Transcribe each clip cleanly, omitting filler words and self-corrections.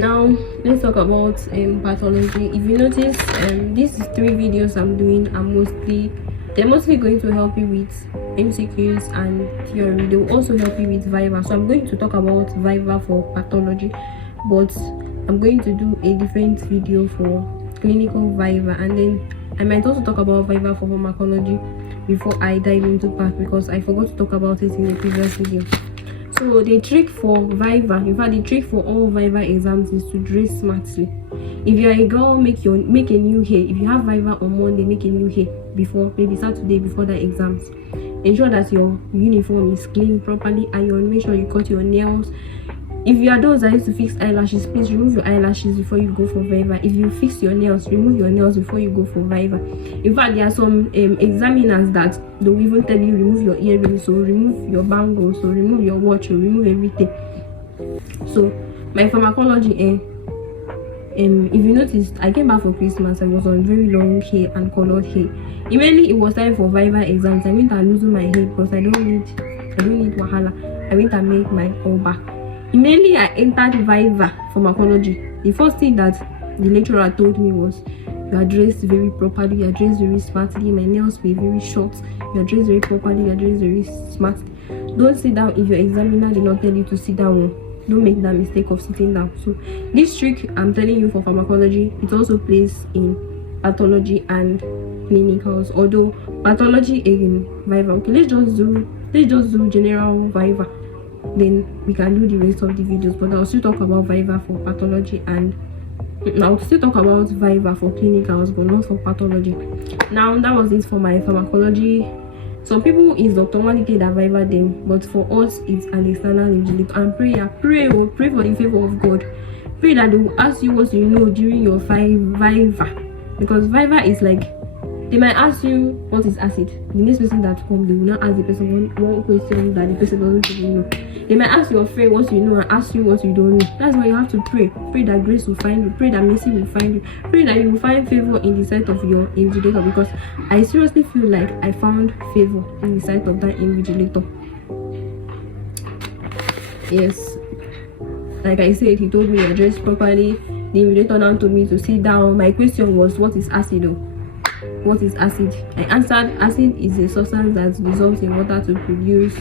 Now let's talk about pathology. If you notice, these 3 videos I'm doing are mostly going to help you with MCQs and theory. They will also help you with VIVA. So I'm going to talk about VIVA for pathology, but I'm going to do a different video for clinical VIVA, and then I might also talk about VIVA for pharmacology before I dive into path, because I forgot to talk about it in the previous video. So the trick for VIVA, in fact the trick for all VIVA exams, is to dress smartly. If you're a girl, make a new hair. If you have VIVA on Monday, make a new hair before, maybe Saturday before the exams. Ensure that your uniform is clean, properly ironed. Make sure you cut your nails. If you are those that used to fix eyelashes, please remove your eyelashes before you go for VIVA. If you fix your nails, remove your nails before you go for VIVA. In fact, there are some examiners that they will even tell you remove your earrings, so remove your bangles, so remove your watch, so remove everything. So my pharmacology, if you noticed, I came back for Christmas. I was on very long hair and colored hair. Immediately it was time for VIVA exams, I went and loosened my hair because I don't need wahala. I went and make my all back. Immediately I entered VIVA pharmacology. The first thing that the lecturer told me was, you are dressed very properly, you are dressed very smartly, my nails were very short, you are dressed very properly, you are dressed very smartly. Don't sit down if your examiner did not tell you to sit down. Don't make that mistake of sitting down. So this trick I'm telling you for pharmacology, it also plays in pathology and clinicals, although pathology in VIVA. Okay, let's just do general VIVA, then we can do the rest of the videos. But I'll still talk about VIVA for pathology, and I'll still talk about VIVA for clinicals, but not for pathology. Now that was it for my pharmacology. Some people is Dr. Malike that VIVA them, but for us it's an external invigilator. And pray for the favor of God. Pray that they will ask you what you know during your VIVA, because VIVA is like, they might ask you what is acid. The next person that comes, they will not ask the person one question that the person doesn't even know. They might ask your friend what you know and ask you what you don't know. That's why you have to pray. Pray that grace will find you. Pray that mercy will find you. Pray that you will find favor in the sight of your invigilator, because I seriously feel like I found favor in the sight of that invigilator. Yes, like I said, he told me to dress properly. The invigilator now told me to sit down. My question was, what is acid though? What is acid? I answered, acid is a substance that dissolves in water to produce,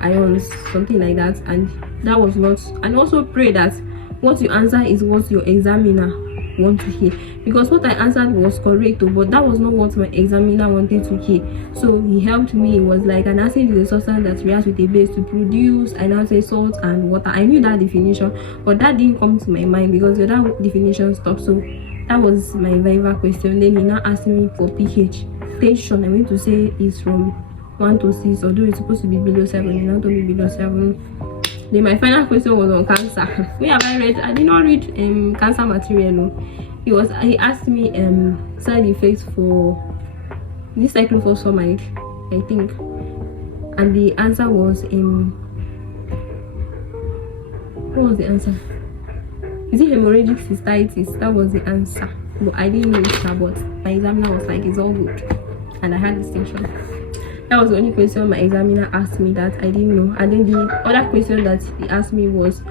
ions, something like that. And that was not. And also pray that what you answer is what your examiner want to hear, because what I answered was correct, but that was not what my examiner wanted to hear. So he helped me. It was like, an acid is a substance that reacts with a base to produce, I now say, salt and water. I knew that definition, but that didn't come to my mind because the other definition stopped. So that was my VIVA question. Then he now asked me for pH. Tension, I went to say is from 1 to 6, although it's supposed to be below 7. He now told me below 7. Then my final question was on cancer. Where have I read? I did not read cancer material. No. He asked me side effects for this cyclophosphamide, I think, and the answer was what was the answer? Is it hemorrhagic cystitis? That was the answer, but I didn't know it. But my examiner was like, it's all good, and I had distinction. That was the only question my examiner asked me that I didn't know. And then the other question that he asked me was,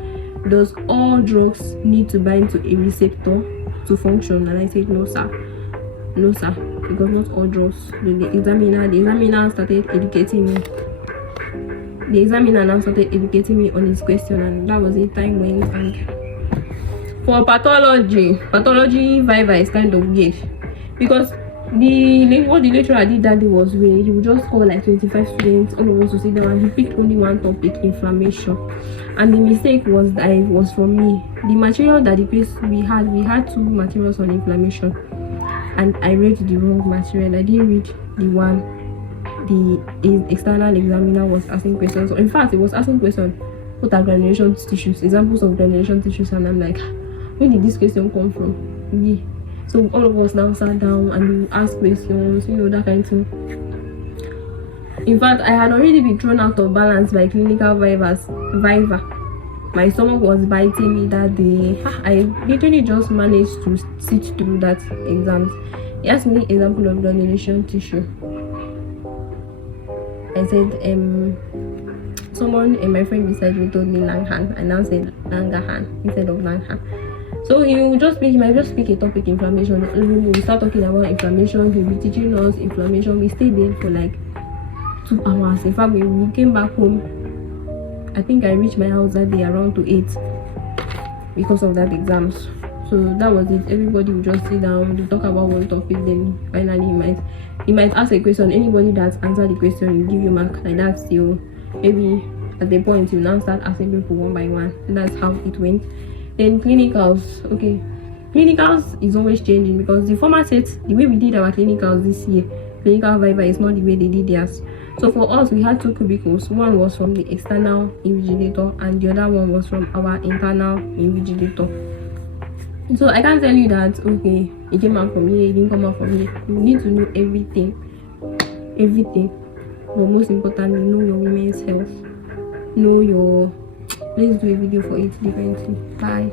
does all drugs need to bind to a receptor to function? And I said, no sir, because not all drugs. The examiner started educating me. The examiner now started educating me on his question, and that was it. Time went. And for pathology VIVA is kind of weird, because what the lecturer did that day was where he would just call like 25 students, all of us to sit down, and he picked only one topic, inflammation. And the mistake was from me. The material that we had 2 materials on inflammation, and I read the wrong material. I didn't read the one the external examiner was asking questions. So in fact, it was asking questions, what are granulation tissues, examples of granulation tissues, and I'm like, where did this question come from? Me. So all of us now sat down and we asked questions, that kind of thing. In fact, I had already been thrown out of balance by clinical VIVA. My stomach was biting me that day. I literally just managed to sit through that exam. He asked me example of granulation tissue. I said someone and my friend beside me told me Langham. I now said Langahan instead of Langham. So he might just pick a topic, inflammation. We start talking about inflammation. He'll be teaching us inflammation. We stayed there for like 2 hours. In fact, we came back home. I think I reached my house that day around to 8 because of that exams. So that was it. Everybody would just sit down to talk about one topic. Then finally, he might ask a question. Anybody that answered the question will give you mark. Like that. Still, maybe at the point you now start asking people one by one. That's how it went. Then clinicals. Okay, clinicals is always changing because the format set, the way we did our clinicals this year, clinical VIVA is not the way they did theirs. So for us, we had 2 cubicles. One was from the external invigilator and the other one was from our internal invigilator. So I can't tell you that, okay, it came out from here, it didn't come out from here. You need to know everything. But most importantly, know your women's health. Let's do a video for it differently. Bye.